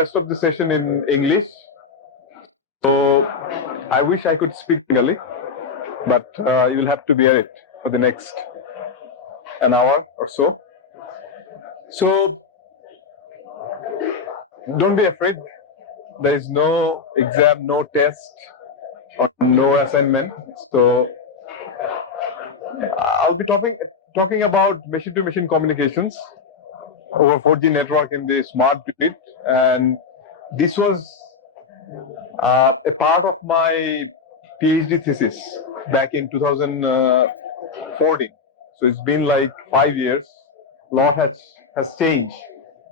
rest of the session in English. So I wish I could speak Bengali, but you will have to bear it for the next an hour or so. So don't be afraid. There is no exam, no test, or no assignment. So I'll be talking about machine-to-machine communications over 4G network in the smart grid, and this was a part of my PhD thesis back in 2014. So it's been like 5 years. A lot has changed.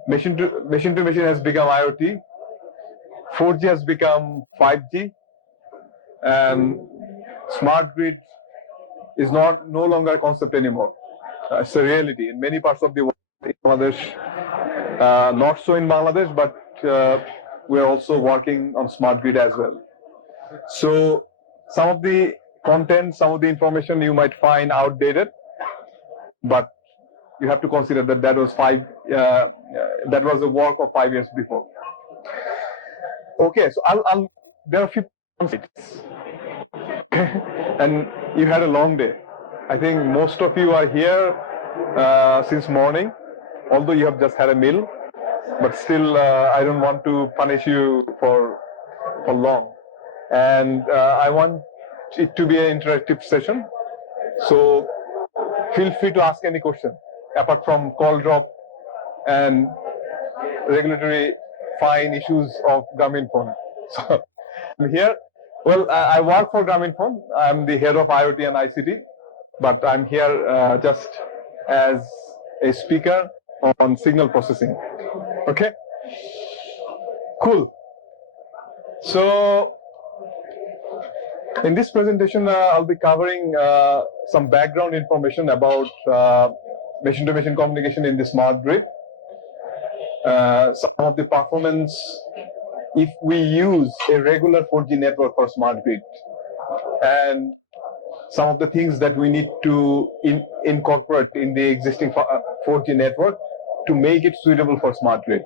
Machine-to-machine has become IoT. 4G has become 5G, and smart grid is no longer a concept anymore. It's a reality in many parts of the world. In Bangladesh, not so in Bangladesh, but we are also working on smart grid as well. So some of the content, some of the information you might find outdated, but you have to consider that that was the work of 5 years before. Okay, so there are a few concepts. And you had a long day. I think most of you are here since morning, although you have just had a meal, but still I don't want to punish you for long. And I want it to be an interactive session. So feel free to ask any question, apart from call drop and regulatory fine issues of Grameenphone. So I'm here. Well, I work for Grameenphone. I'm the head of IoT and ICT, but I'm here just as a speaker on signal processing. Okay? Cool. So in this presentation, I'll be covering some background information about machine-to-machine communication in the smart grid. Some of the performance if we use a regular 4G network for smart grid, and some of the things that we need to incorporate in the existing 4G network to make it suitable for smart grid.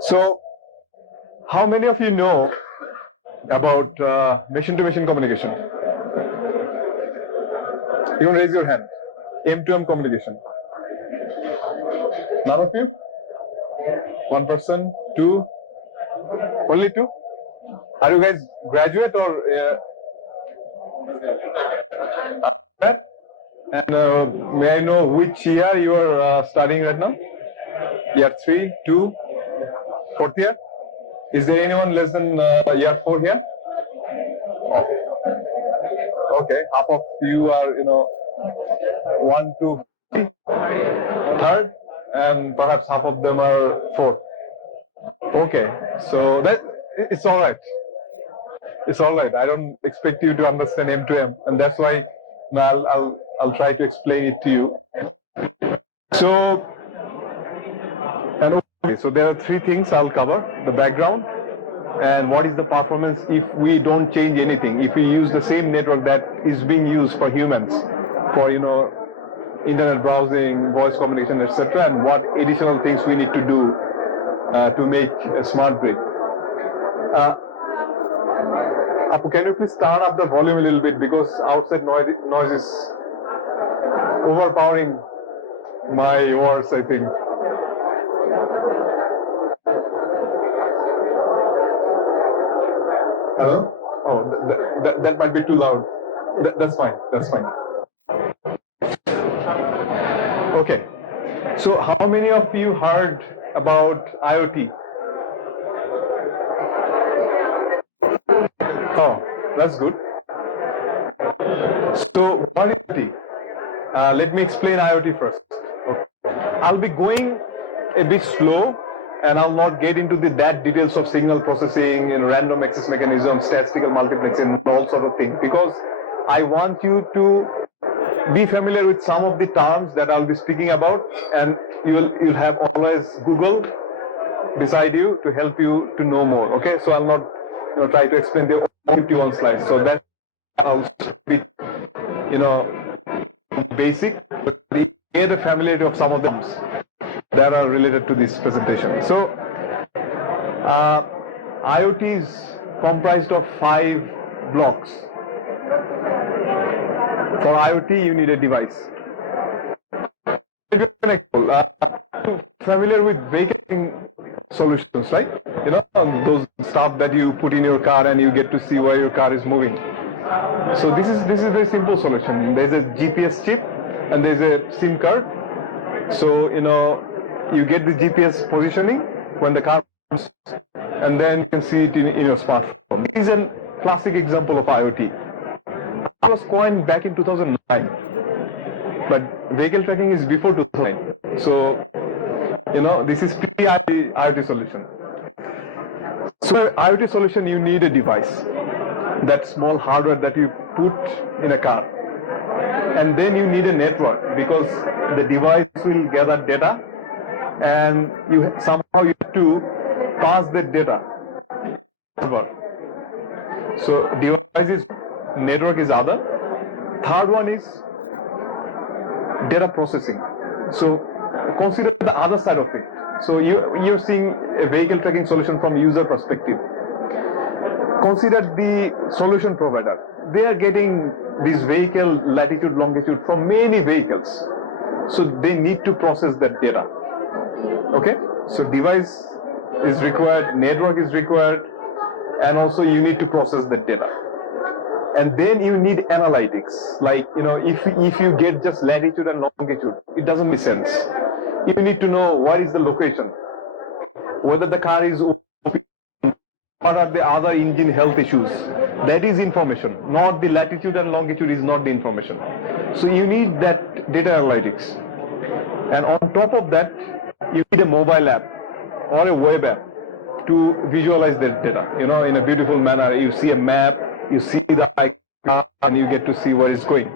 So how many of you know about machine-to-machine communication? You can raise your hand. M2M communication. None of you? One person? Two? Only two? Are you guys graduate or? And may I know which year you are studying right now? Year 3, 2, 4th year? Is there anyone less than year 4 here? Okay, half of you are, 1 to 3rd, and perhaps half of them are 4th. Okay, so that it's all right. It's all right. I don't expect you to understand M2M, and that's why I'll try to explain it to you. So, so there are 3 things I'll cover: the background, and what is the performance if we don't change anything, if we use the same network that is being used for humans, for internet browsing, voice communication, etc., and what additional things we need to do to make a smart grid. Apu, can you please turn up the volume a little bit, because outside noise is overpowering my words, I think. Hello? Oh, that might be too loud. That's fine. That's fine. Okay. So how many of you heard about IoT? Oh, that's good. So what is IoT? Let me explain IoT first. Okay. I'll be going a bit slow, and I'll not get into that details of signal processing and random access mechanism, statistical multiplexing, and all sort of things, because I want you to be familiar with some of the terms that I'll be speaking about, and you'll have always Google beside you to help you to know more. Okay, so I'll not try to explain the 51 slides. So that I'll be basic, but you get a familiarity of some of them that are related to this presentation. So IoT is comprised of 5 blocks. For IoT, you need a device. Familiar with vehicle solutions, right? You know, those stuff that you put in your car and you get to see where your car is moving. So this is a very simple solution. There's a GPS chip and there's a SIM card. So, you know, you get the GPS positioning when the car moves, and then you can see it in your smartphone. This is a classic example of IoT. It was coined back in 2009, but vehicle tracking is before 2009. So, you know, this is pre-IoT solution. So, IoT solution, you need a device, that small hardware that you put in a car, and then you need a network because the device will gather data, and somehow you have to pass that data. So device is, network is other. Third one is data processing. So consider the other side of it. So you're seeing a vehicle tracking solution from user perspective. Consider the solution provider. They are getting this vehicle latitude, longitude from many vehicles. So they need to process that data. Okay? So device is required, network is required, and also you need to process the data. And then you need analytics. Like, you know, if you get just latitude and longitude, it doesn't make sense. You need to know what is the location, whether the car is open, what are the other engine health issues. That is information, not the latitude and longitude is not the information. So you need that data analytics. And on top of that, you need a mobile app or a web app to visualize that data. You know, in a beautiful manner, you see a map, you see the icon, and you get to see where it's going.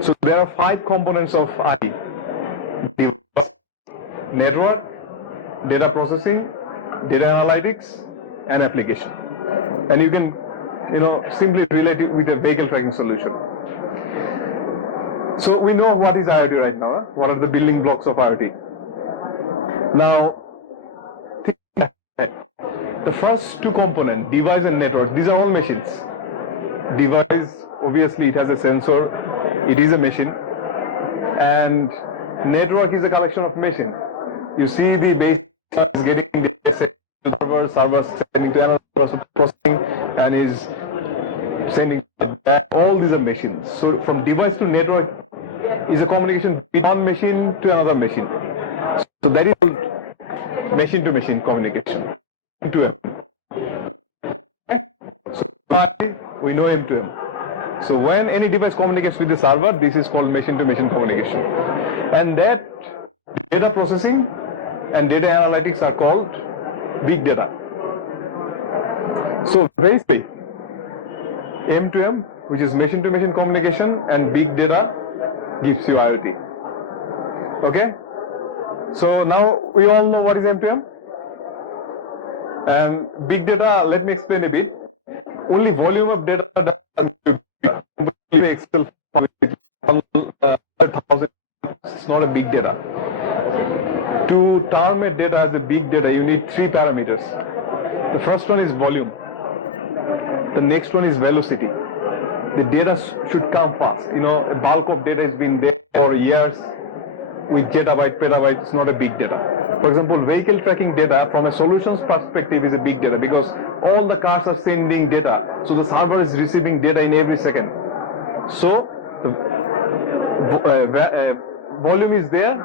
So there are 5 components of IT: device, network, data processing, data analytics, and application. And you can, you know, simply relate it with a vehicle tracking solution. So we know what is IoT right now. What are the building blocks of IoT? Now, the first 2 components, device and network, these are all machines. Device, obviously it has a sensor, it is a machine. And network is a collection of machines. You see the base is getting data to the server sending to another person, processing, and is sending back. All these are machines. So from device to network is a communication between one machine to another machine. So that is machine to machine communication. M2M. Okay? So we know M2M. So when any device communicates with the server, this is called machine to machine communication. And that data processing and data analytics are called big data. So basically, M2M, which is machine to machine communication, and big data gives you IoT. Okay? So now we all know what is M2M. And big data, let me explain a bit. Only volume of data doesn't give you Excel file with 100,000. It's not a big data. To term a data as a big data, you need 3 parameters. The first one is volume. The next one is velocity. The data should come fast. You know, a bulk of data has been there for years with zettabyte, petabyte. It's not a big data. For example, vehicle tracking data from a solutions perspective is a big data because all the cars are sending data. So the server is receiving data in every second. So the volume is there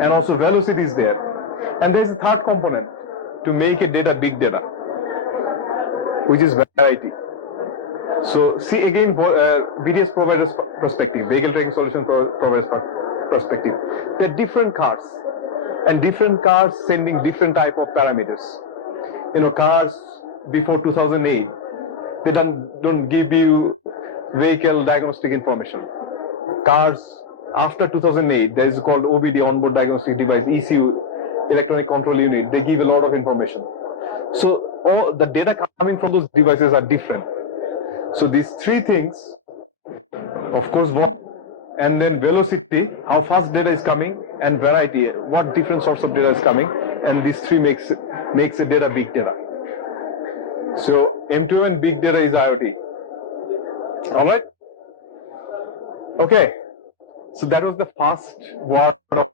and also velocity is there. And there is a third component to make a data big data, which is variety. So see again, VDS providers perspective, vehicle tracking solution providers perspective. There are different cars, and different cars sending different type of parameters. You know, cars before 2008, they don't give you vehicle diagnostic information. Cars after 2008, there is called OBD, onboard diagnostic device, ECU, electronic control unit. They give a lot of information. So all the data coming from those devices are different. So these 3 things, of course, and then velocity, how fast data is coming, and variety, what different sorts of data is coming, and these 3 makes makes the data big data. So M2M and big data is IoT. All right. Okay. So that was the first word of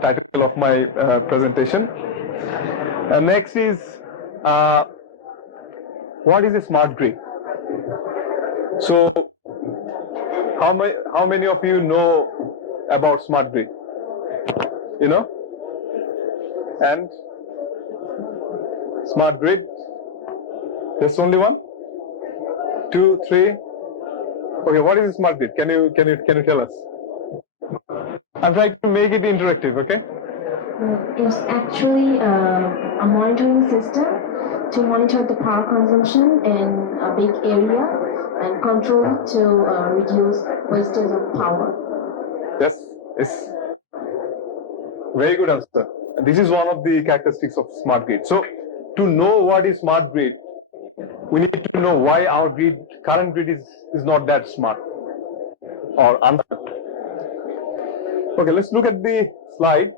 title of my presentation. Next is what is a smart grid? So how many of you know about smart grid? You know? And smart grid? There's only one? 2, 3? Okay, what is a smart grid? Can you tell us? I'm trying to make it interactive, okay? It's actually a monitoring system to monitor the power consumption in a big area and control to reduce wastage of power. Yes, it's very good answer. This is one of the characteristics of smart grid. So to know what is smart grid, we need to know why our current grid is not that smart or unsmart. Okay, let's look at the slide.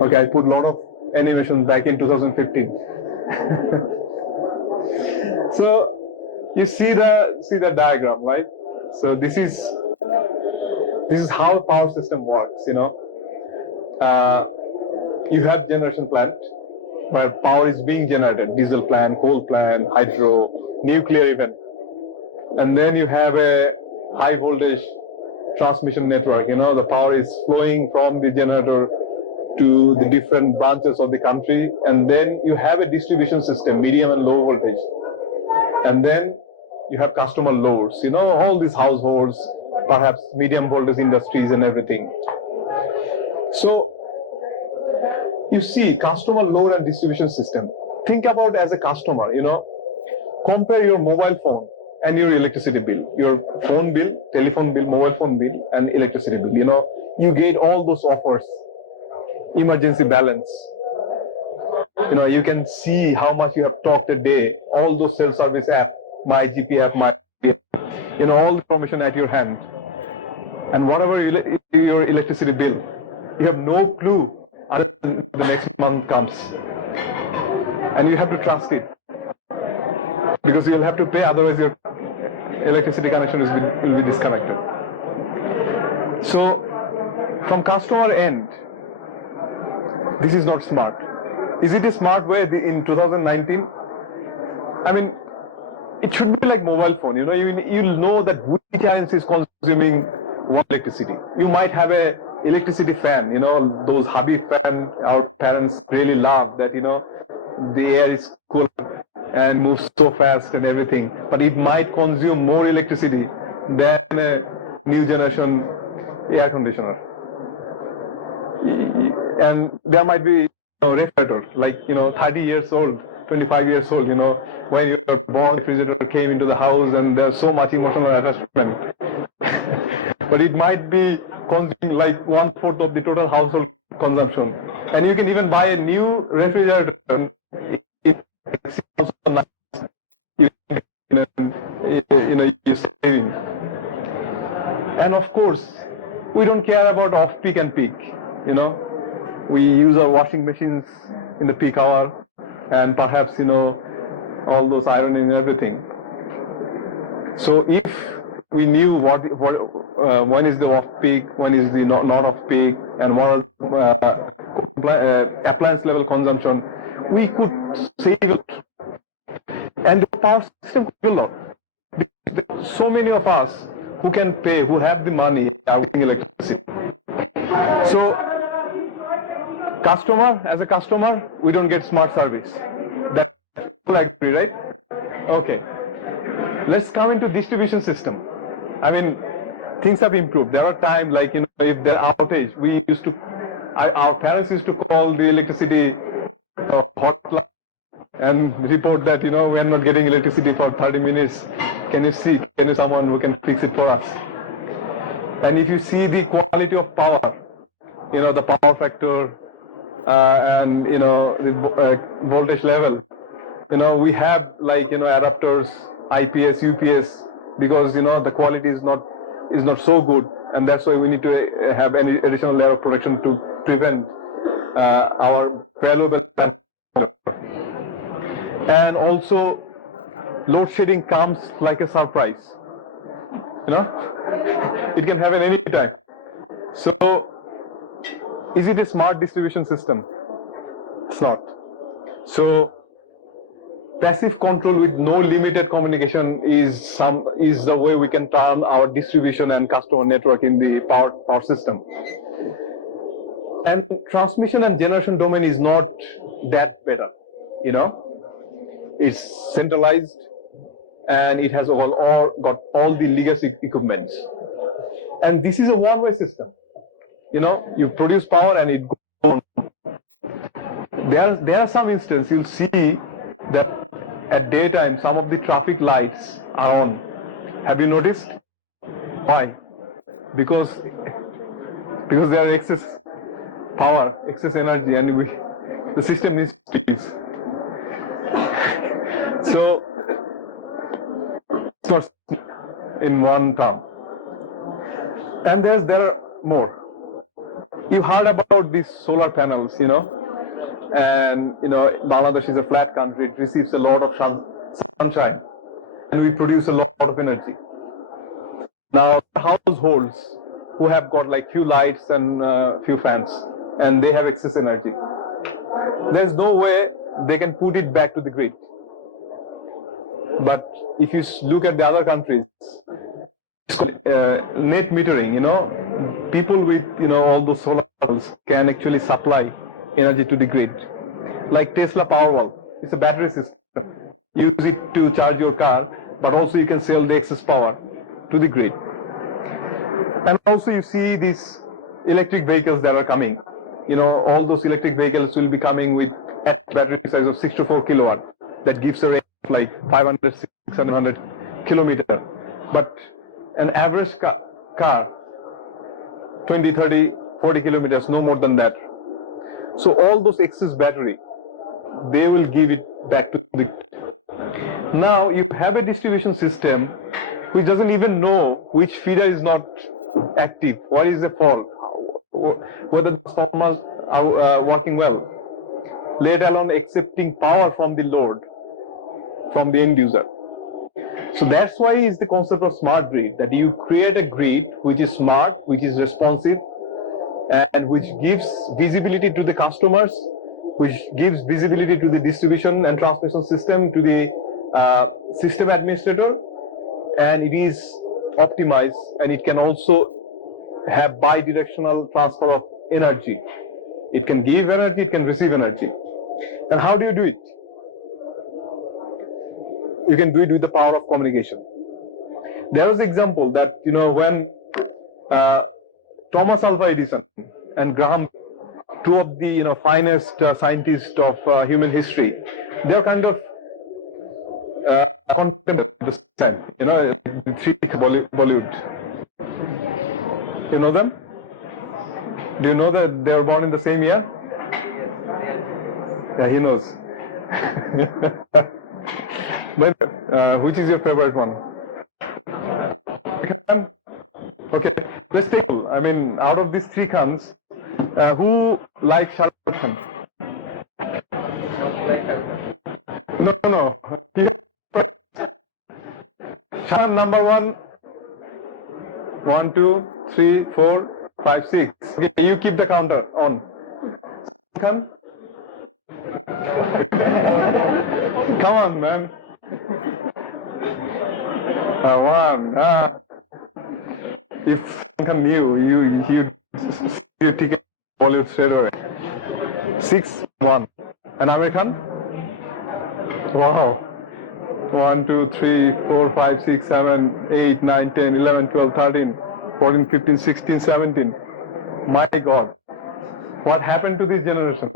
Okay, I put a lot of animation back in 2015. So you see the diagram, right? So this is how power system works. You know, you have generation plant where power is being generated, diesel plant, coal plant, hydro, nuclear even, and then you have a high voltage transmission network. You know, the power is flowing from the generator to the different branches of the country, and then you have a distribution system, medium and low voltage, and then you have customer loads, you know, all these households, perhaps medium voltage industries and everything. So you see customer load and distribution system. Think about as a customer, you know, compare your mobile phone and your electricity bill, your phone bill, telephone bill, mobile phone bill, and electricity bill. You know, you get all those offers. Emergency balance, you know, you can see how much you have talked a day, all those self-service app, my GP app, my, you know, all the information at your hand, and whatever your electricity bill, you have no clue until the next month comes, and you have to trust it because you'll have to pay, otherwise your electricity connection will be disconnected. So from customer end, this is not smart. Is it a smart way in 2019? I mean, it should be like mobile phone. You know, you'll know that which appliance is consuming what electricity. You might have a electricity fan. You know, those hubby fan our parents really love. That, you know, the air is cool and moves so fast and everything. But it might consume more electricity than a new generation air conditioner. And there might be, you know, refrigerator, like, you know, 30 years old, 25 years old, you know, when your born refrigerator came into the house and there's so much emotional attachment. But it might be consuming like 1/4 of the total household consumption. And you can even buy a new refrigerator. It's also nice. You know, you're saving. And of course, we don't care about off-peak and peak. You know, we use our washing machines in the peak hour, and perhaps, you know, all those ironing and everything. So if we knew when is the off-peak, when is the not off-peak, and what are appliance level consumption, we could save a lot. And the power system could be a lot. There are so many of us who can pay, who have the money, are getting electricity. So as a customer, we don't get smart service. That's all I agree, right? Okay. Let's come into distribution system. I mean, things have improved. There are times, like, you know, if there are outage, our parents used to call the electricity hotline and report that, you know, we are not getting electricity for 30 minutes. Can you someone who can fix it for us? And if you see the quality of power, you know, the power factor, and, you know, the voltage level, you know, we have, like, you know, adapters, IPS, UPS, because, you know, the quality is not so good. and that's why we need to have any additional layer of protection to prevent our valuable. And also, load shedding comes like a surprise. It can happen any time. So, is it a smart distribution system? It's not. So, passive control with no limited communication is the way we can turn our distribution and customer network in the power system. And transmission and generation domain is not that better, It's centralized and it has got all the legacy equipments. And this is a one-way system. You produce power and it goes on. There are some instances you'll see that at daytime some of the traffic lights are on. Have you noticed? Why? Because there are excess power, excess energy, and the system needs peace. So it's not in one term. And there are more. You heard about these solar panels, and Bangladesh is a flat country. It receives a lot of sunshine, and we produce a lot of energy. Now, households who have got like few lights and few fans, and they have excess energy, there's no way they can put it back to the grid. But if you look at the other countries, it's called net metering. People with all those solar panels can actually supply energy to the grid. Like Tesla Powerwall, it's a battery system. Use it to charge your car, but also you can sell the excess power to the grid. And also you see these electric vehicles that are coming. All those electric vehicles will be coming with a battery size of 64 kilowatt. That gives a range of like 500, 600 kilometer. But an average car, 20, 30, 40 kilometers, no more than that. So all those excess battery, they will give it back to the. Now you have a distribution system which doesn't even know which feeder is not active, what is the fault, whether the transformers are working well, let alone accepting power from the load, from the end user. So that's why is the concept of smart grid, that you create a grid which is smart, which is responsive, and which gives visibility to the customers, which gives visibility to the distribution and transmission system, to the system administrator, and it is optimized, and it can also have bidirectional transfer of energy. It can give energy, it can receive energy. And how do you do it? You can do it with the power of communication. There was an example that, when Thomas Alva Edison and Graham, two of the finest scientists of human history, they're kind of contemporary at the same time, the three Bollywood. You know them? Do you know that they were born in the same year? Yeah, he knows. But which is your favorite one? Okay, let's take. I mean, out of these three Khans, who likes Shah Rukh Khan? No. Shah number 1, 1, 2, 3, 4, 5, 6. Okay, you keep the counter on. Khan? Come on, man. One. If Khan knew, you ticket Bollywood straight away. 6, 1. And Amir Khan? Wow. 1, 2, 3, 4, 5, 6, 7, 8, 9, 10, 11, 12, 13, 14, 15, 16, 17. My God. What happened to this generation?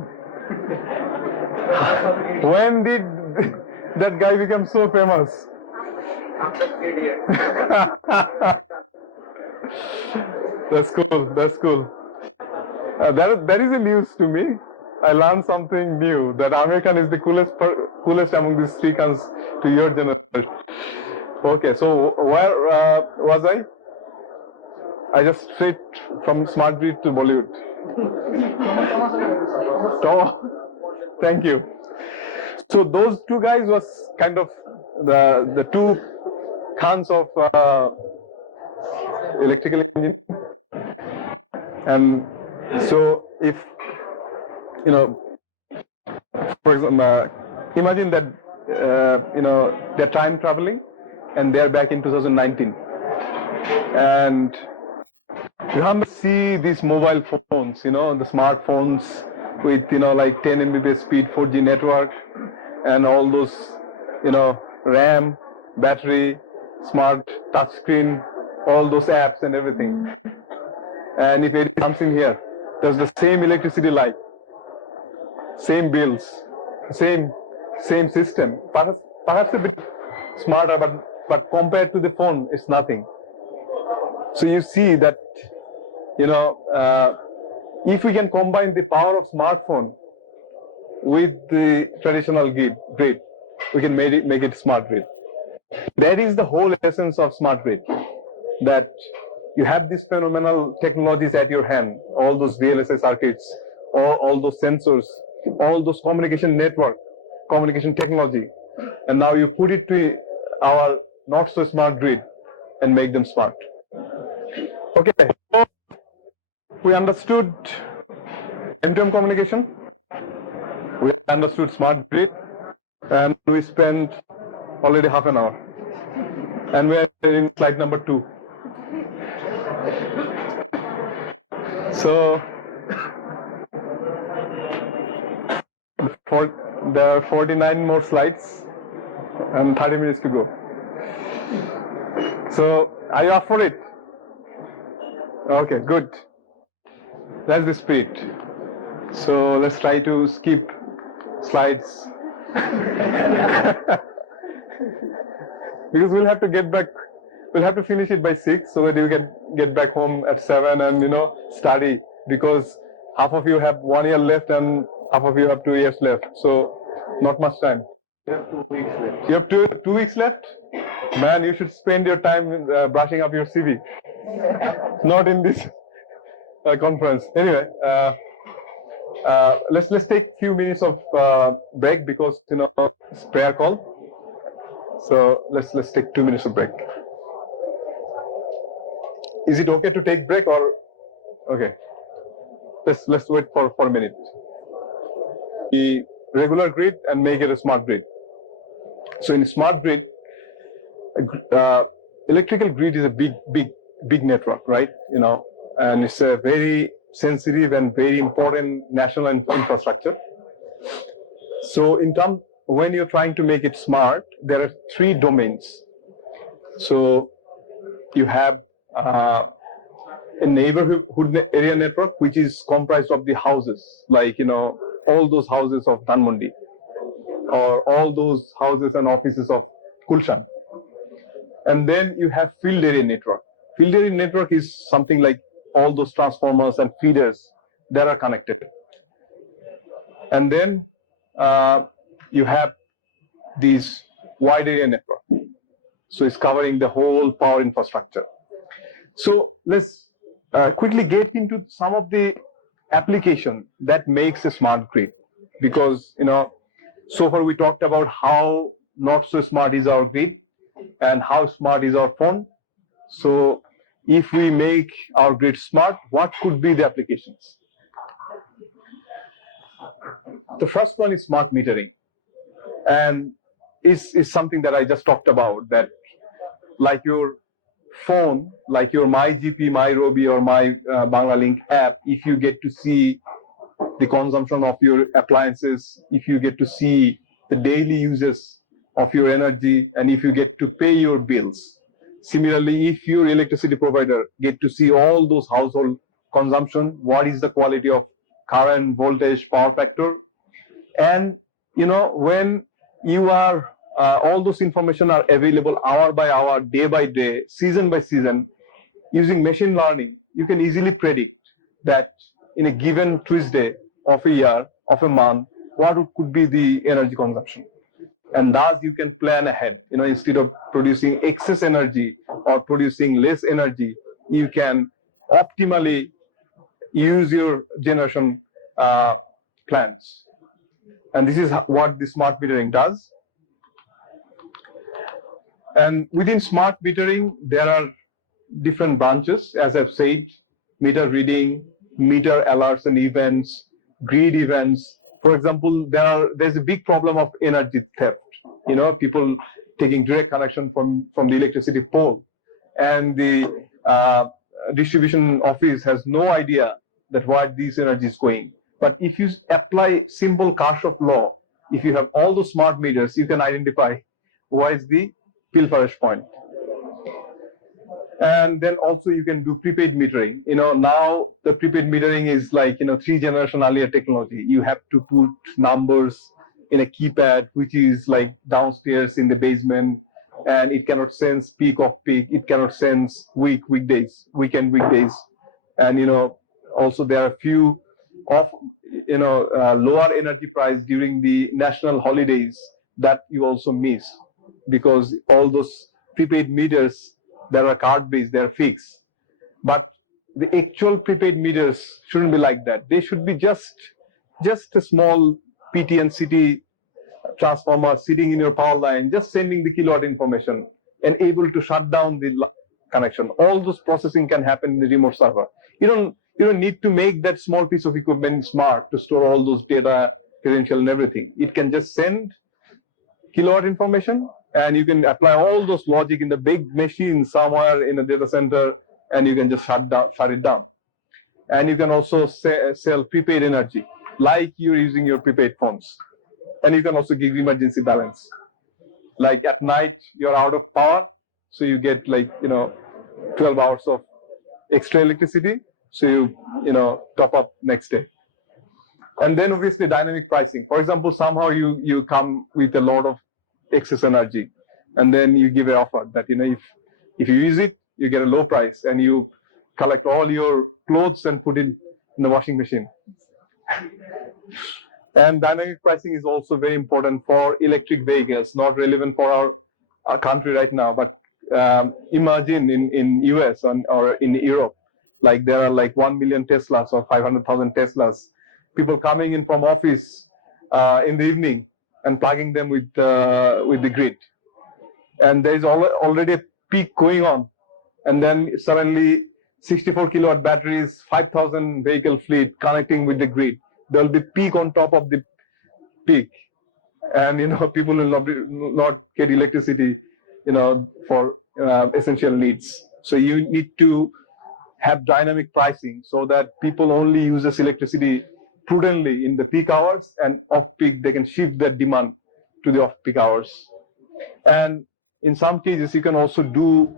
When did that guy become so famous? That's cool. That is a news to me. I learned something new, that Amir Khan is the coolest among these three Khans to your generation. Okay, so where was I? I just straight from smart grid to Bollywood. Thank you. So those two guys was kind of the two Khans of electrical engineering. And so if, you know, for example, imagine that, you know, they're time traveling and they're back in 2019. And you have to see these mobile phones, you know, the smartphones with, you know, like 10 Mbps speed, 4G network, and all those, you know, RAM, battery, smart touchscreen, all those apps and everything. And if it comes in here, there's the same electricity light, same bills, same system. Perhaps a bit smarter, but compared to the phone, it's nothing. So you see that, you know, if we can combine the power of smartphone with the traditional grid, we can make it smart grid. That is the whole essence of smart grid. That you have these phenomenal technologies at your hand, all those VLSI circuits, all those sensors, all those communication network, communication technology, and now you put it to our not so smart grid and make them smart. Okay, so we understood M2M communication, we understood smart grid, and we spent already half an hour. And we are in slide number 2. So there are 49 more slides and 30 minutes to go. So are you up for it? Okay, good. That's the spirit. So let's try to skip slides. Because we'll have to get back, we'll have to finish it by 6 so that you can get back home at 7 and, you know, study, because half of you have 1 year left and half of you have 2 years left. So not much time. You have 2 weeks left. You have 2 weeks left? Man, you should spend your time brushing up your CV. Not in this conference. Anyway, let's take a few minutes of break, because, you know, it's prayer call. So let's take 2 minutes of break. Is it okay to take break, or okay? Let's wait for a minute. The regular grid and make it a smart grid. So in smart grid, electrical grid is a big network, right? You know, and it's a very sensitive and very important national infrastructure. So when you're trying to make it smart, there are 3 domains. So you have a neighborhood area network, which is comprised of the houses, like, you know, all those houses of Dhanmondi, or all those houses and offices of Kulshan. And then you have field area network. Field area network is something like all those transformers and feeders that are connected. And then you have these wide area network. So it's covering the whole power infrastructure. So let's quickly get into some of the application that makes a smart grid. Because, you know, so far we talked about how not so smart is our grid and how smart is our phone. So if we make our grid smart, what could be the applications? The first one is smart metering, and is something that I just talked about, that like your phone, like your MyGP, MyRobi, or My Banglalink app, if you get to see the consumption of your appliances, if you get to see the daily uses of your energy, and if you get to pay your bills. Similarly, if your electricity provider get to see all those household consumption, what is the quality of current, voltage, power factor, and, you know, when you are all those information are available hour by hour, day by day, season by season, using machine learning, you can easily predict that in a given Tuesday of a year, of a month, what could be the energy consumption. And thus you can plan ahead. You know, instead of producing excess energy or producing less energy, you can optimally use your generation plants. And this is what the smart metering does. And within smart metering, there are different branches, as I've said: meter reading, meter alerts and events, grid events. For example, there's a big problem of energy theft. People taking direct connection from the electricity pole, and the distribution office has no idea that where this energy is going. But if you apply simple Kirchhoff law, if you have all those smart meters, you can identify where is the pilferage point. And then also you can do prepaid metering. Now the prepaid metering is like 3 generation earlier technology. You have to put numbers in a keypad, which is like downstairs in the basement, and it cannot sense peak off peak. It cannot sense weekdays, weekend weekdays, and also there are few of lower energy price during the national holidays that you also miss, because all those prepaid meters that are card based, they're fixed. But the actual prepaid meters shouldn't be like that. They should be just a small PT and CT transformer sitting in your power line, just sending the kilowatt information and able to shut down the connection. All those processing can happen in the remote server. You don't need to make that small piece of equipment smart to store all those data, credential and everything. It can just send kilowatt information, and you can apply all those logic in the big machine somewhere in a data center, and you can just shut it down. And you can also sell prepaid energy, like you're using your prepaid phones. And you can also give emergency balance. Like at night, you're out of power, so you get 12 hours of extra electricity, so you top up next day. And then obviously dynamic pricing. For example, somehow you come with a lot of excess energy, and then you give an offer that if you use it, you get a low price, and you collect all your clothes and put it in the washing machine. And dynamic pricing is also very important for electric vehicles, not relevant for our country right now, but imagine in US or in Europe, like there are like 1 million Teslas or 500,000 Teslas, people coming in from office in the evening and plugging them with the grid. And there is already a peak going on. And then suddenly 64 kilowatt batteries, 5,000 vehicle fleet connecting with the grid. There will be peak on top of the peak. And, people will not get electricity, for essential needs. So you need to have dynamic pricing so that people only uses electricity prudently in the peak hours, and off peak they can shift their demand to the off peak hours. And in some cases you can also do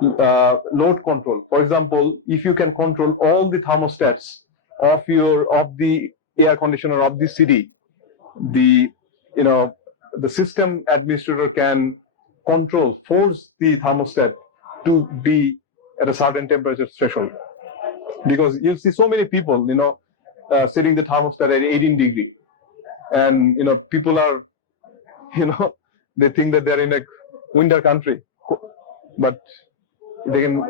load control. For example, if you can control all the thermostats of the air conditioner of the city, the system administrator can force the thermostat to be at a certain temperature threshold. Because you'll see so many people, setting the thermostat at 18 degree. And, people are, they think that they're in a winter country. But they can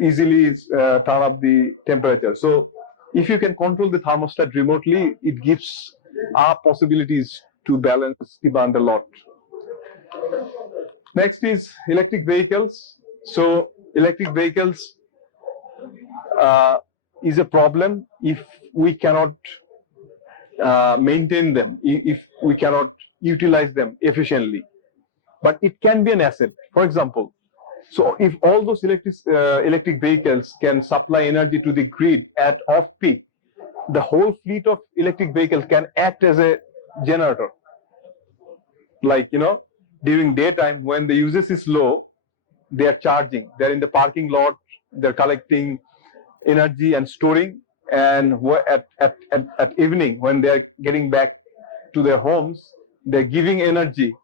easily turn up the temperature. So if you can control the thermostat remotely, it gives possibilities to balance demand a lot. Next is electric vehicles. So electric vehicles is a problem if we cannot maintain them, if we cannot utilize them efficiently. But it can be an asset. For example, so if all those electric vehicles can supply energy to the grid at off-peak, the whole fleet of electric vehicles can act as a generator. Like, during daytime when the usage is low, they are charging. They're in the parking lot, they're collecting energy and storing. And at evening, when they're getting back to their homes, they're giving energy,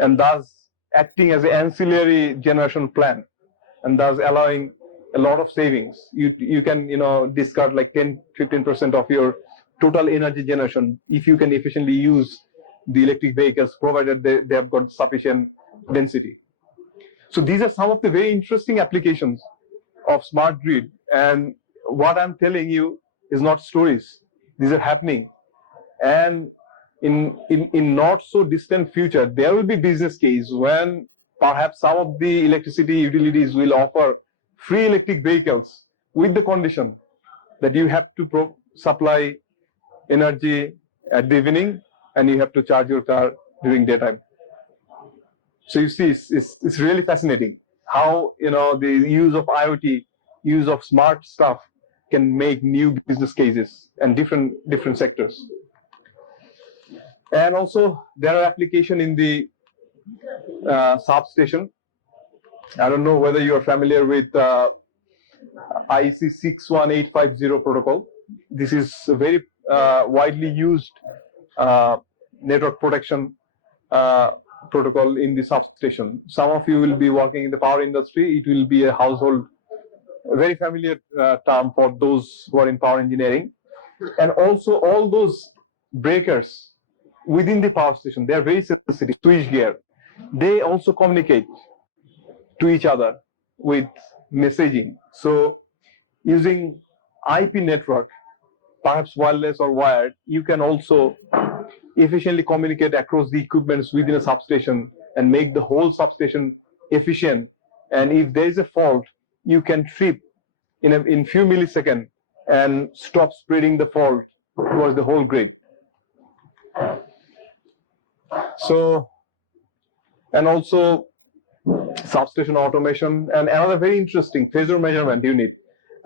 and thus acting as an ancillary generation plant, and thus allowing a lot of savings. You can discard like 10-15% of your total energy generation if you can efficiently use the electric vehicles, provided they have got sufficient density. So these are some of the very interesting applications of smart grid. And what I'm telling you is not stories. These are happening. And in not so distant future, there will be business case when perhaps some of the electricity utilities will offer free electric vehicles with the condition that you have to supply energy at the evening and you have to charge your car during daytime. So you see, it's really fascinating how the use of IoT, use of smart stuff can make new business cases and different sectors. And also there are applications in the substation. I don't know whether you are familiar with IEC 61850 protocol. This is a very widely used network protection protocol in the substation. Some of you will be working in the power industry. It will be a household, very familiar term for those who are in power engineering. And also all those breakers within the power station, they are very sensitive, switchgear. They also communicate to each other with messaging. So using IP network, perhaps wireless or wired, you can also efficiently communicate across the equipments within a substation and make the whole substation efficient. And if there is a fault, you can trip in few milliseconds and stop spreading the fault towards the whole grid. So, and also substation automation, and another very interesting phasor measurement unit,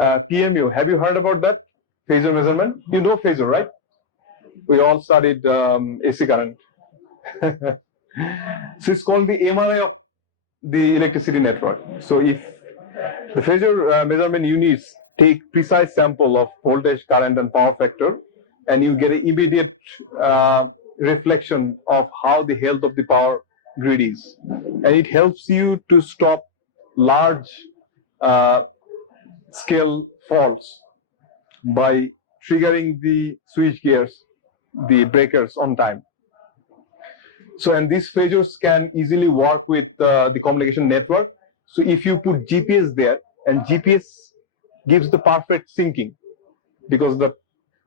PMU. Have you heard about that? Phasor measurement? You know phasor, right? We all studied AC current. So it's called the MRI of the electricity network. So if the phasor measurement units take precise sample of voltage, current, and power factor, and you get an immediate reflection of how the health of the power grid is. And it helps you to stop large scale faults by triggering the switch gears, the breakers on time. So, and these phasors can easily work with the communication network. So if you put GPS there, and GPS gives the perfect syncing, because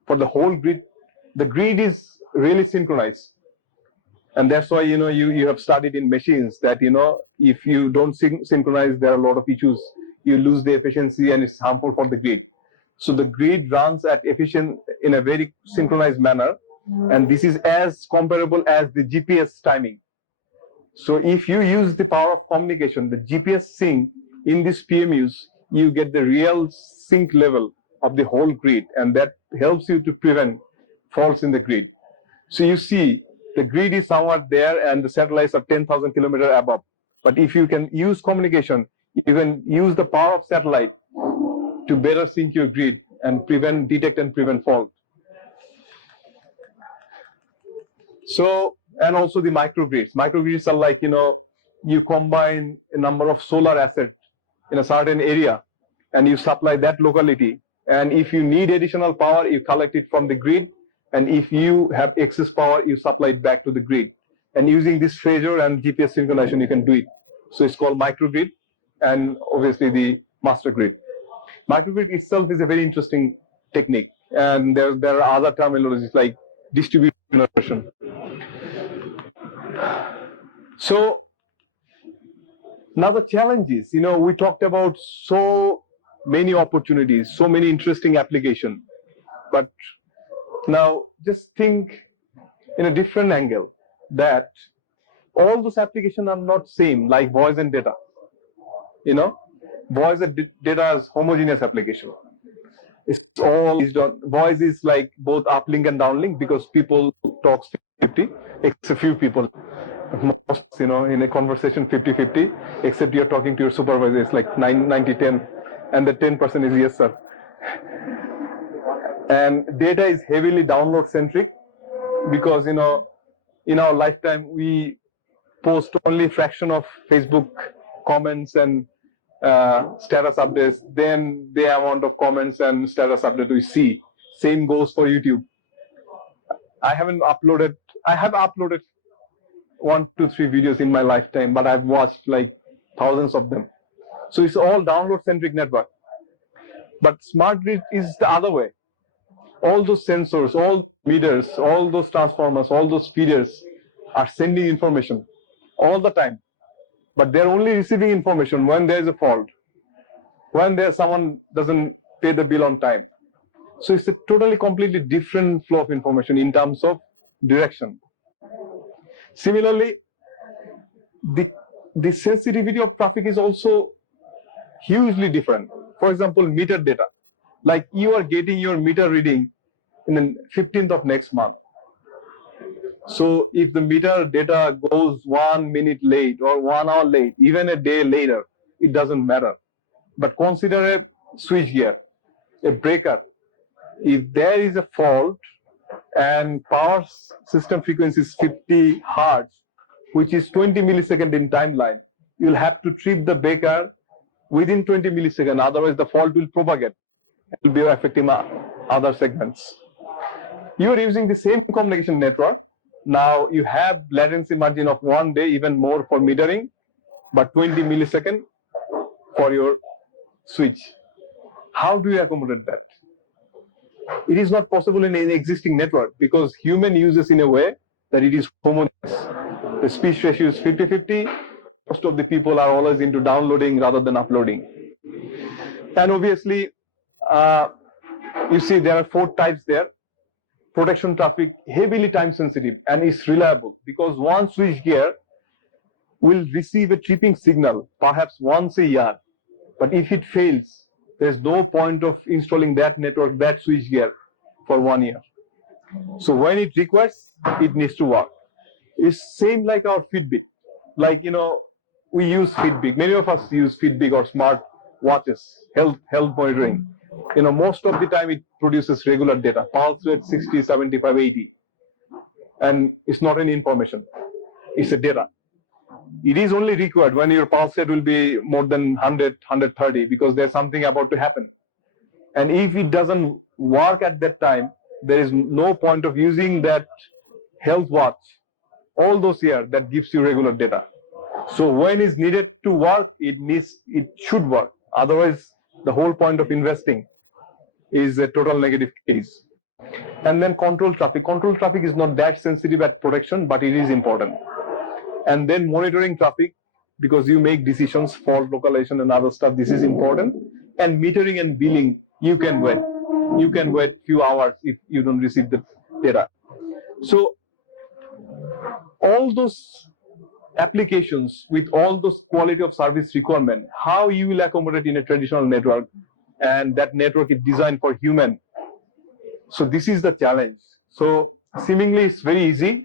for the whole grid, the grid is really synchronized. And that's why, you have studied in machines that, if you don't synchronize, there are a lot of issues. You lose the efficiency and it's harmful for the grid. So the grid runs in a very synchronized manner. And this is as comparable as the GPS timing. So if you use the power of communication, the GPS sync in these PMUs, you get the real sync level of the whole grid. And that helps you to prevent faults in the grid. So you see, the grid is somewhere there and the satellites are 10,000 kilometers above. But if you can use communication, you can use the power of satellite to better sync your grid and detect and prevent fault. So, and also the microgrids. Microgrids are like, you combine a number of solar assets in a certain area and you supply that locality. And if you need additional power, you collect it from the grid. And if you have excess power, you supply it back to the grid. And using this phasor and GPS synchronization, you can do it. So it's called microgrid and obviously the master grid. Microgrid itself is a very interesting technique. And there are other terminologies like distributed generation. So now the challenge is, we talked about so many opportunities, so many interesting applications. But now just think in a different angle that all those applications are not same, like voice and data. Voice and data is homogeneous application. It's all based on voice is like both uplink and downlink because people talk 50, except a few people. Most, in a conversation 50-50, except you're talking to your supervisor, it's like 90-10, and the 10% is yes, sir. And data is heavily download centric because, in our lifetime, we post only a fraction of Facebook comments and status updates, then the amount of comments and status update we see. Same goes for YouTube. I have uploaded 1 to 3 videos in my lifetime, but I've watched like thousands of them. So it's all download centric network. But smart grid is the other way. All those sensors, all meters, all those transformers, all those feeders are sending information all the time. But they're only receiving information when there is a fault, when there's someone doesn't pay the bill on time. So it's a totally, completely different flow of information in terms of direction. Similarly, the sensitivity of traffic is also hugely different. For example, meter data. Like you are getting your meter reading in the 15th of next month. So if the meter data goes 1 minute late or 1 hour late, even a day later, it doesn't matter. But consider a switch gear, a breaker. If there is a fault and power system frequency is 50 hertz, which is 20 milliseconds in timeline, you'll have to trip the breaker within 20 milliseconds, otherwise the fault will propagate. It will be affecting other segments. You are using the same communication network. Now you have latency margin of 1 day, even more for metering, but 20 milliseconds for your switch. How do you accommodate that? It is not possible in an existing network because human uses in a way that it is homogeneous. The speech ratio is 50-50. Most of the people are always into downloading rather than uploading. And obviously, you see there are 4 types there. Protection traffic, heavily time sensitive and is reliable because one switch gear will receive a tripping signal perhaps once a year. But if it fails, there's no point of installing that network, that switch gear for 1 year. So when it requires, it needs to work. It's same like our Fitbit. Like, we use Fitbit. Many of us use Fitbit or smart watches, health monitoring. Most of the time it produces regular data, pulse rate 60, 75, 80. And it's not any information, it's a data. It is only required when your pulse rate will be more than 100, 130 because there's something about to happen. And if it doesn't work at that time, there is no point of using that health watch all those years that gives you regular data. So when it's needed to work, it should work. Otherwise, the whole point of investing is a total negative case. And then control traffic. Control traffic is not that sensitive at protection, but it is important. And then monitoring traffic, because you make decisions, fault localization and other stuff, this is important. And metering and billing, you can wait. You can wait few hours if you don't receive the data. So all those applications with all those quality of service requirement, how you will accommodate in a traditional network, and that network is designed for human. So this is the challenge. So seemingly it's very easy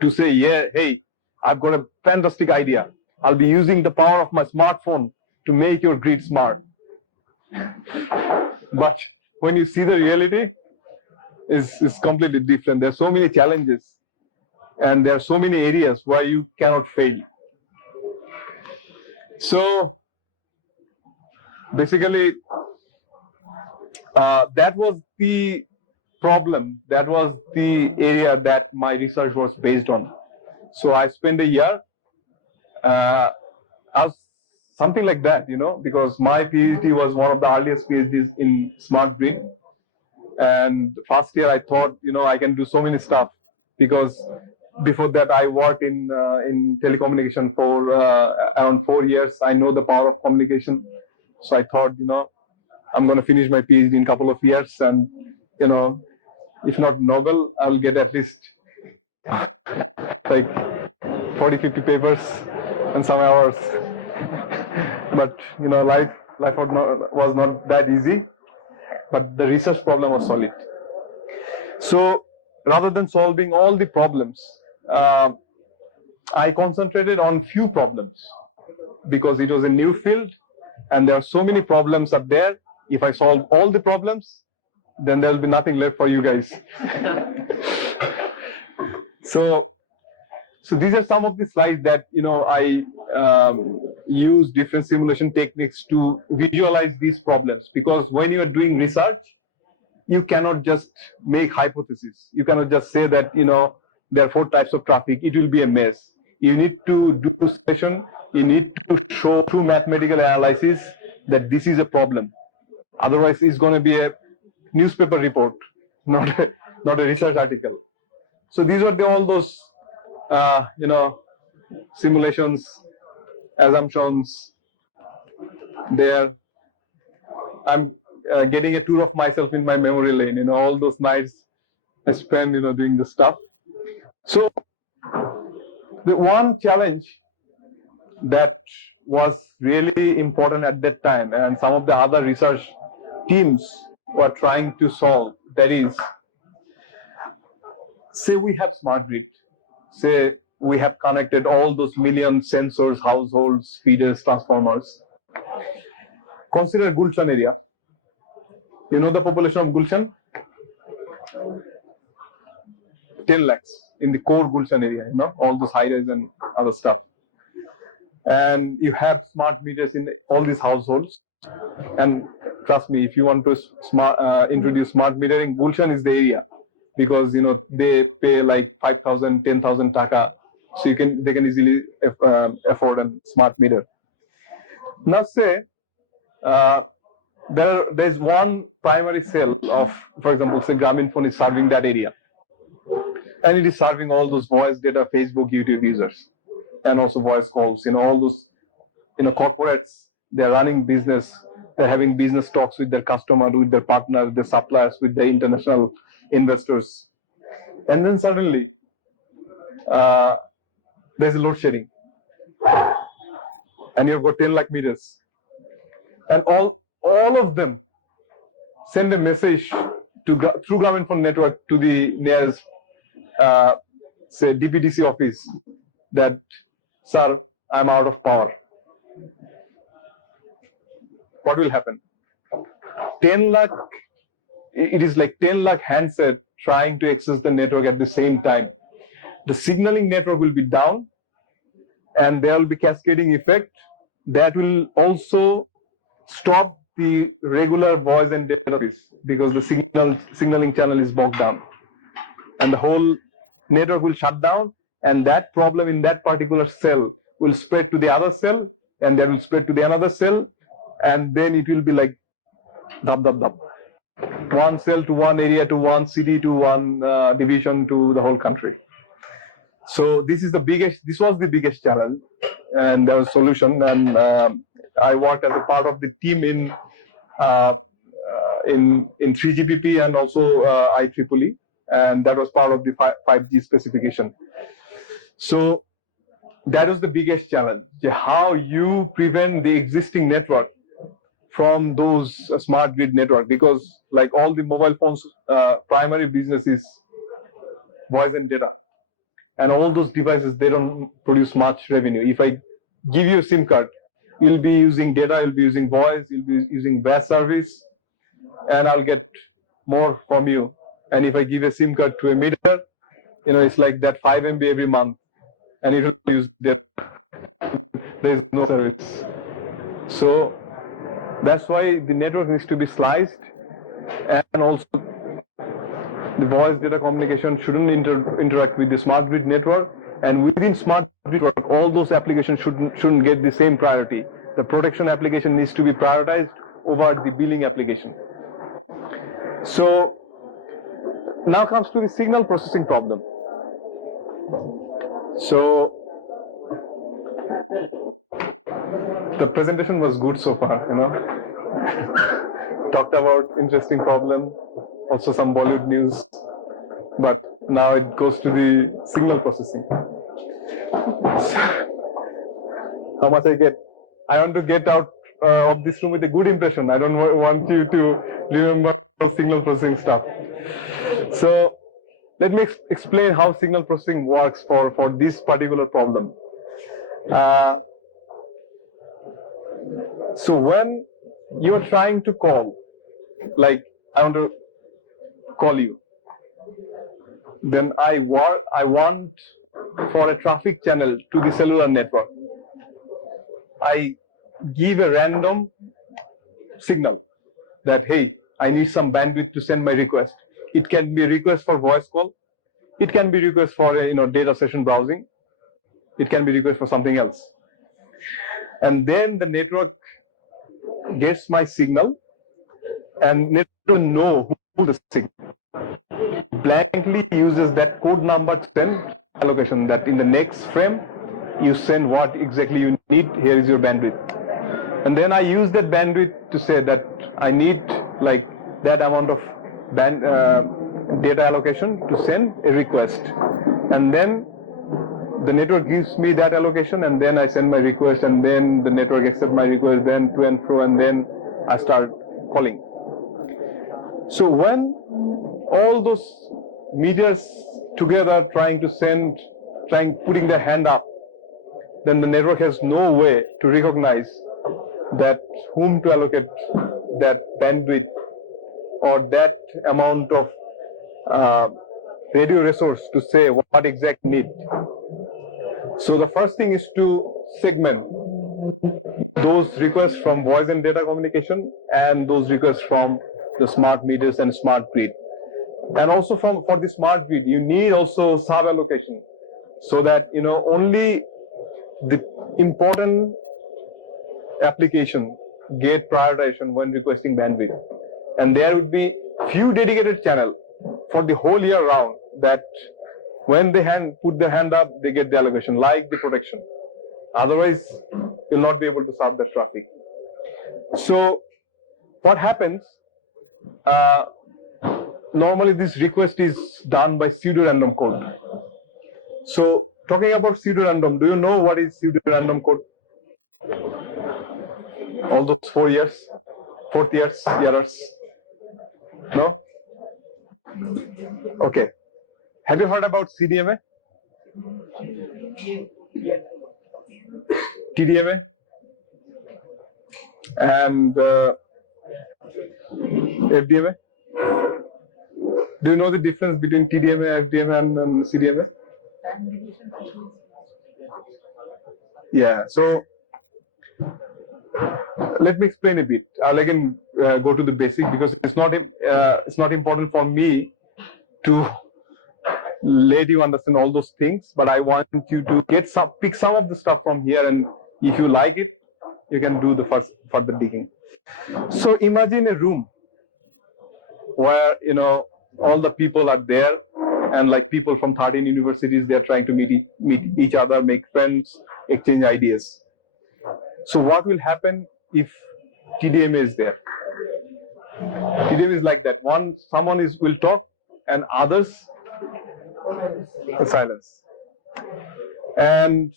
to say, yeah, hey, I've got a fantastic idea. I'll be using the power of my smartphone to make your grid smart. But when you see the reality, it's completely different. There are so many challenges and there are so many areas where you cannot fail. So basically, that was the problem. That was the area that my research was based on. So I spent a year, something like that, because my PhD was one of the earliest PhDs in smart grid. And first year I thought, I can do so many stuff because before that I worked in telecommunication for around 4 years. I know the power of communication. So I thought, I'm going to finish my PhD in a couple of years and, if not Nobel, I'll get at least like 40, 50 papers and some hours. But, life was not that easy. But the research problem was solid. So rather than solving all the problems, I concentrated on few problems because it was a new field and there are so many problems up there. If I solve all the problems, then there will be nothing left for you guys. So these are some of the slides that I use different simulation techniques to visualize these problems, because when you are doing research, you cannot just make hypotheses. You cannot just say that there are 4 types of traffic. It will be a mess. You need to do simulation. You need to show through mathematical analysis that this is a problem. Otherwise, it's going to be a newspaper report, not a research article. So these are all those, simulations, assumptions. There, I'm getting a tour of myself in my memory lane. All those nights I spend, doing this stuff. So the one challenge that was really important at that time, and some of the other research teams were trying to solve, that is, say we have smart grid, say we have connected all those million sensors, households, feeders, transformers. Consider Gulshan area. You know the population of Gulshan? 10 lakhs in the core Gulshan area, all those high-rise and other stuff. And you have smart meters in all these households. And trust me, if you want to introduce smart metering, Gulshan is the area, because they pay like 5,000, 10,000 taka, so they can easily afford a smart meter. Now say there's one primary cell of, for example, say Grameenphone is serving that area, and it is serving all those voice data, Facebook, YouTube users, and also voice calls. All those corporates, they're running business, they're having business talks with their customer, with their partners, their suppliers, with their international investors. And then suddenly there's a load shedding, and you've got 10 lakh meters, and all of them send a message through Grameenphone network to the nearest say DPDC office that, sir, I'm out of power. What will happen? 10 lakh, it is like 10 lakh handset trying to access the network at the same time. The signaling network will be down, and there will be cascading effect that will also stop the regular voice and data service, because the signaling channel is bogged down, and the whole network will shut down, and that problem in that particular cell will spread to the other cell, and that will spread to the another cell, and then it will be like dab. One cell to one area to one city to one division to the whole country. So this was the biggest challenge, and there was a solution. And I worked as a part of the team in 3GPP and also IEEE, and that was part of the 5G specification. So that was the biggest challenge: how you prevent the existing network from those smart grid network, because like all the mobile phones, primary business is voice and data, and all those devices, they don't produce much revenue. If I give you a SIM card, you'll be using data, you'll be using voice, you'll be using VAS service, and I'll get more from you. And if I give a SIM card to a meter, it's like that 5 MB every month, and it will use data. There is no service. So that's why the network needs to be sliced, and also the voice data communication shouldn't interact with the smart grid network. And within smart grid network, all those applications shouldn't get the same priority. The protection application needs to be prioritized over the billing application. So now comes to the signal processing problem. So the presentation was good so far, talked about interesting problem, also some Bollywood news, but now it goes to the signal processing. So, how much I get? I want to get out of this room with a good impression. I don't want you to remember signal processing stuff. So let me explain how signal processing works for this particular problem. So when you are trying to call, like I want to call you, then I want for a traffic channel to the cellular network, I give a random signal that, hey, I need some bandwidth to send my request. It can be a request for voice call. It can be a request for data session browsing. It can be a request for something else. And then the network gets my signal, and network know who the signal. Blankly uses that code number to send allocation that in the next frame you send what exactly you need. Here is your bandwidth, and then I use that bandwidth to say that I need like that amount of data allocation to send a request, and then the network gives me that allocation, and then I send my request, and then the network accepts my request, then to and fro, and then I start calling. So when all those meters together putting their hand up, then the network has no way to recognize that whom to allocate that bandwidth or that amount of radio resource to say what exact need. So the first thing is to segment those requests from voice and data communication and those requests from the smart meters and smart grid. And also for the smart grid, you need also sub-allocation so that only the important application get prioritization when requesting bandwidth. And there would be few dedicated channels for the whole year round that when they put their hand up, they get the allocation, like the protection. Otherwise, you'll not be able to serve the traffic. So what happens, normally this request is done by pseudo-random code. So talking about pseudo-random, do you know what is pseudo-random code? All those 4 years, fourth years. No? Okay. Have you heard about CDMA? TDMA? And FDMA? Do you know the difference between TDMA, FDMA, and CDMA? Yeah, so let me explain a bit. I'll again go to the basic because it's not important for me to let you understand all those things, but I want you to pick some of the stuff from here, and if you like it, you can do the further digging. So imagine a room where all the people are there, and like people from 13 universities, they are trying to meet each other, make friends, exchange ideas. So what will happen if TDMA is there? TDMA is like that. Someone will talk, and others silence. And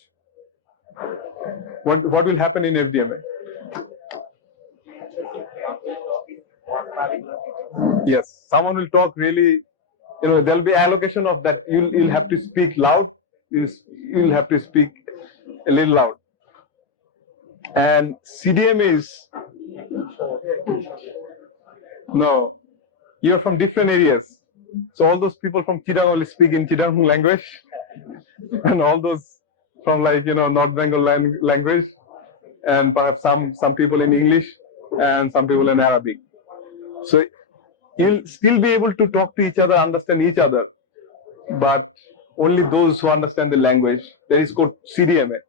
what will happen in FDMA? Yes, someone will talk really. There'll be allocation of that. You'll have to speak loud. You'll have to speak a little loud. And CDMA is no. You're from different areas. So all those people from Chittagong will speak in Chittagong language, and all those from North Bengal language, and perhaps some people in English, and some people in Arabic. So you'll still be able to talk to each other, understand each other, but only those who understand the language. That is called CDMA.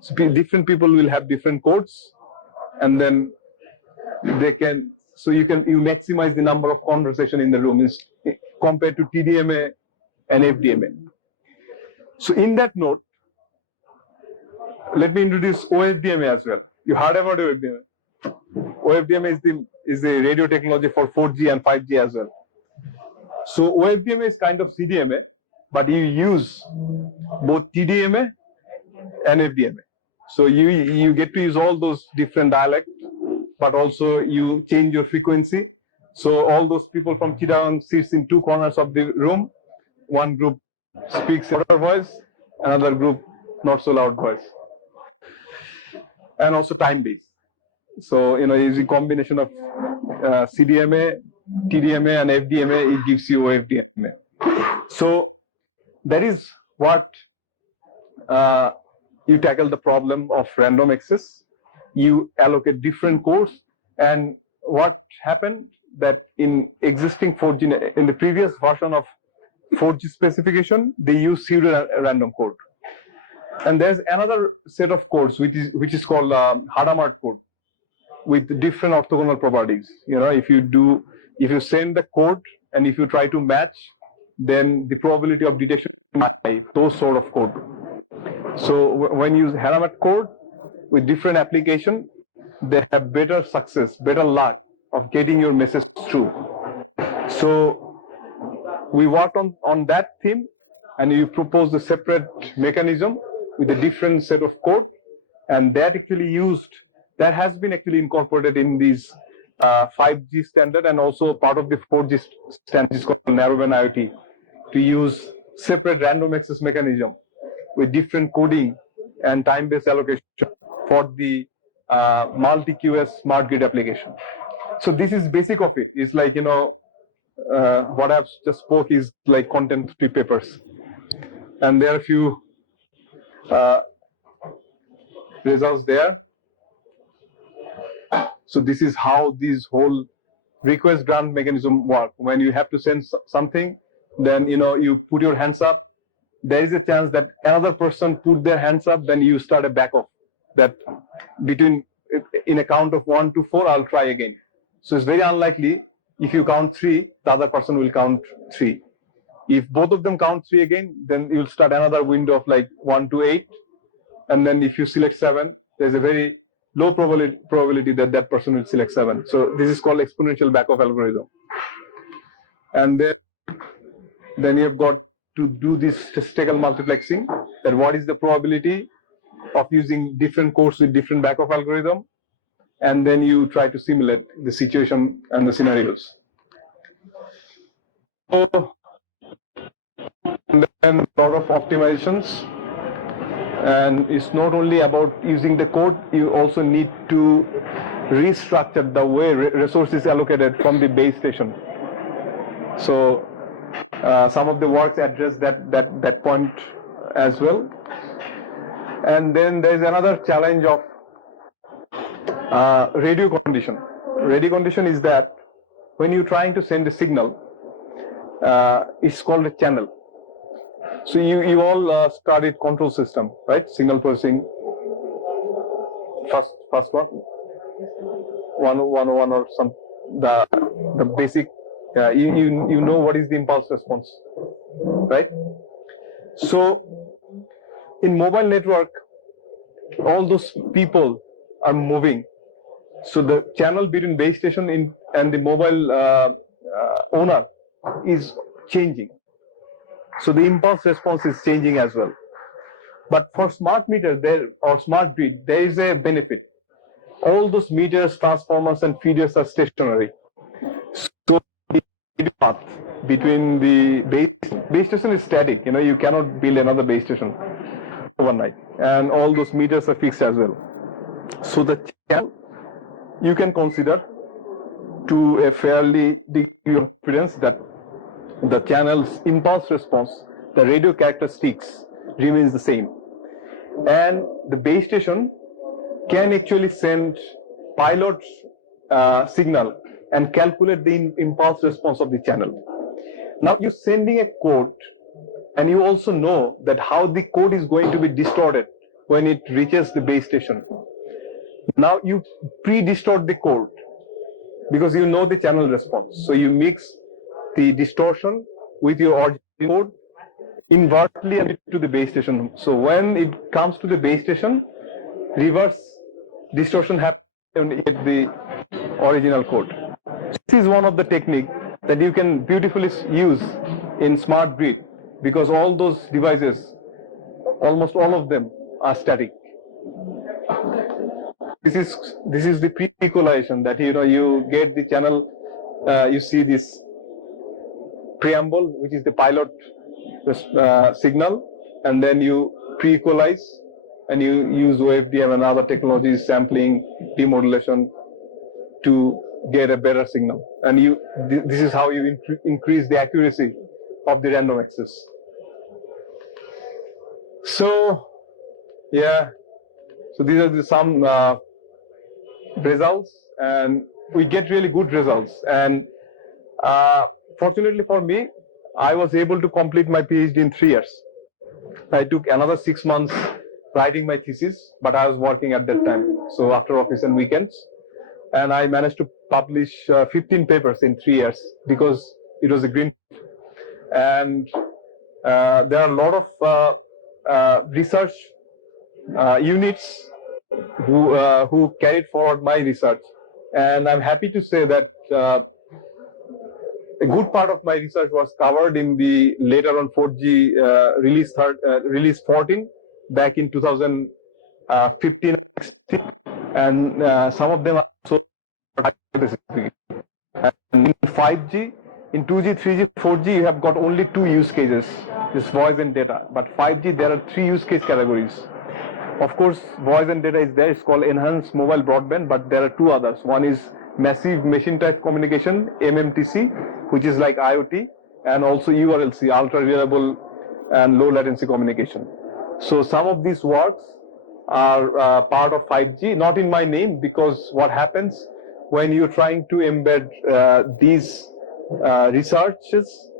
So different people will have different codes, and then they can. So you maximize the number of conversation in the room compared to TDMA and FDMA. So in that note, let me introduce OFDMA as well. You heard about OFDMA? OFDMA is the radio technology for 4G and 5G as well. So OFDMA is kind of CDMA, but you use both TDMA and FDMA. So you get to use all those different dialects, but also you change your frequency. So all those people from Chittagong sits in two corners of the room. One group speaks louder voice, another group not so loud voice. And also time-based. So using combination of CDMA, TDMA, and FDMA, it gives you OFDMA. So that is what you tackle the problem of random access. You allocate different cores, and what happened that in existing 4G, in the previous version of 4G specification, they use pseudo-random code. And there's another set of codes which is called Hadamard code. with different orthogonal properties. If you send the code and if you try to match, then the probability of detection is high, those sort of code. So when you use Haramat code with different application, they have better success, better luck of getting your message through. So we worked on that theme, and you proposed a separate mechanism with a different set of code, and that has been actually incorporated in these 5G standard, and also part of the 4G standard is called narrowband IoT, to use separate random access mechanism with different coding and time-based allocation for the multi-QS smart grid application. So this is basic of it. It's like, what I've just spoke is like content 3 papers. And there are a few results there. So this is how this whole request grant mechanism work. When you have to send something, then you put your hands up. There is a chance that another person put their hands up, then you start a back off. That in a count of 1 to 4, I'll try again. So it's very unlikely if you count 3, the other person will count 3. If both of them count 3 again, then you'll start another window of like 1 to 8. And then if you select 7, there's a very low probability that that person will select 7. So this is called exponential back-off algorithm. And then you've got to do this statistical multiplexing, that what is the probability of using different codes with different back-off algorithm, and then you try to simulate the situation and the scenarios. So, and then a lot of optimizations. And it's not only about using the code, you also need to restructure the way resources allocated from the base station. So some of the works address that point as well. And then there's another challenge of radio condition. Radio condition is that when you're trying to send a signal, it's called a channel. So you all studied control system, right? Signal processing. First one, 101 or some the basic. You know what is the impulse response, right? So in mobile network, all those people are moving. So the channel between base station and the mobile owner is changing. So the impulse response is changing as well. But for smart meter or smart grid, there is a benefit. All those meters, transformers, and feeders are stationary. So the path between the base station is static. You cannot build another base station overnight, and all those meters are fixed as well. So the channel you can consider to a fairly degree of confidence that the channel's impulse response, the radio characteristics remains the same. And the base station can actually send pilot signal and calculate the impulse response of the channel. Now you're sending a code, and you also know that how the code is going to be distorted when it reaches the base station. Now you pre-distort the code because you know the channel response. So you mix the distortion with your original code inversely to the base station. So when it comes to the base station, reverse distortion happens in the original code. This is one of the techniques that you can beautifully use in smart grid, because all those devices, almost all of them, are static. This is the pre-equalization, that you get the channel. You see this preamble, which is the pilot signal, and then you pre-equalize, and you use OFDM and other technologies, sampling, demodulation, to get a better signal. And this is how you increase the accuracy of the random access. So yeah, so these are some results, and we get really good results. And fortunately for me, I was able to complete my PhD in 3 years. I took another 6 months writing my thesis, but I was working at that time. So after office and weekends, and I managed to publish 15 papers in 3 years because it was a green. And there are a lot of research units who carried forward my research, and I'm happy to say that a good part of my research was covered in the later on 4G release 14 back in 2015, and some of them are also. And in 5G, in 2G, 3G, 4G, you have got only 2 use cases, just voice and data. But 5G, there are 3 use case categories. Of course, voice and data is there. It's called enhanced mobile broadband, but there are 2 others. One is massive machine type communication, MMTC, which is like IoT, and also URLC, ultra reliable and low latency communication. So some of these works are part of 5G, not in my name, because what happens when you're trying to embed these researches,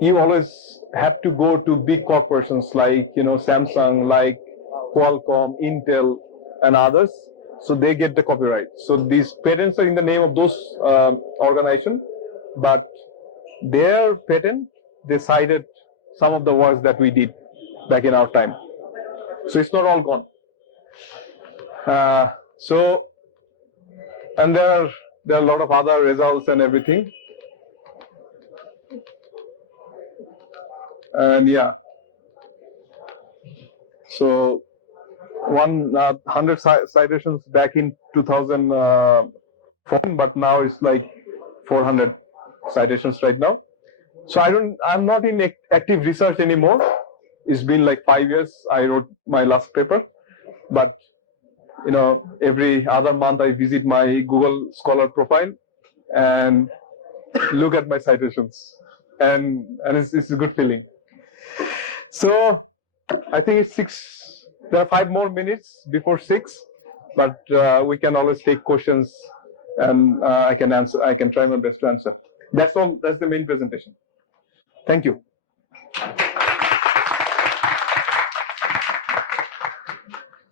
you always have to go to big corporations like Samsung, like Qualcomm, Intel, and others, so they get the copyright. So these patents are in the name of those organizations, but their patent, they cited some of the works that we did back in our time. So it's not all gone. And there are a lot of other results and everything. And yeah, so 100 citations back in 2004, but now it's like 400 citations right now. So I'm not in active research anymore. It's been like 5 years. I wrote my last paper, but every other month I visit my Google Scholar profile and look at my citations, and it's a good feeling. So I think it's 6. There are 5 more minutes before 6, but we can always take questions, and I can answer. I can try my best to answer. That's all. That's the main presentation. Thank you.